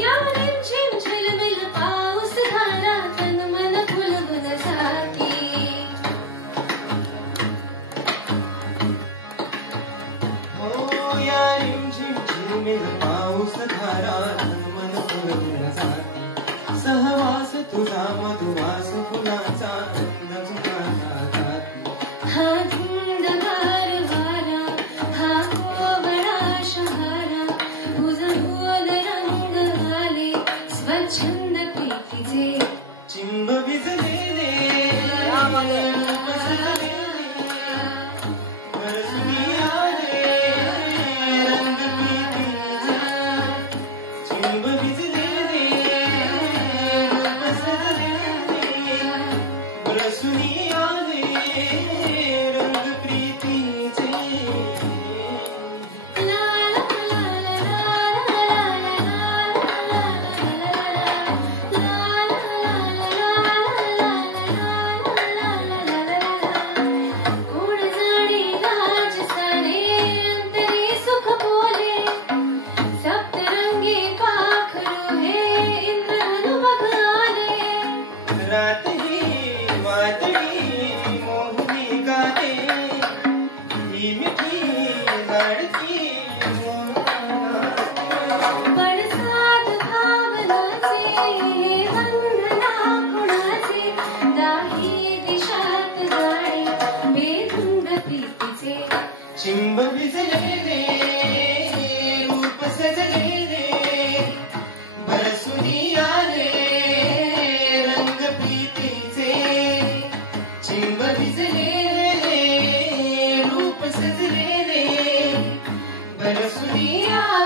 या रिमझिम झिलमिल पाऊस धारा तन मन फुलवून जाती. हो या रिमझिम झिलमिल पाऊस धारा तन मन फुलवून जाती. सहवास तुझा मधुवास फुलाचा गंध झुकाता जाती. हा धुंदगार वारा हा कोवळा शहारा उजळून रंग आले स्वच्छंद प्रीतीचे. चिंब भिजलेले रूप सजलेले बरसुनी आले रंग प्रीतीचे. चिंब भिजलेले रूप सजलेले बरसुनी आले रंग प्रीतीचे. ला ला ला ला ला कोण जाणे लाज साने अंतरी सुख बोले. सप्तरंगी पाखरू हे इंद्रधनु बघ आले. रात ही वादळी मोहनी गाते ही मिठी लाडकी पडसाद भावनाचे हे वंदना कुणाचे. दाही दिशात गाणे बेधुंद प्रीतीचे. चिंब भिजलेले रूप सजलेले बरसुनी आले रंग प्रीतीचे. चिंब भिजलेले रूप सजलेले बरसुनी आले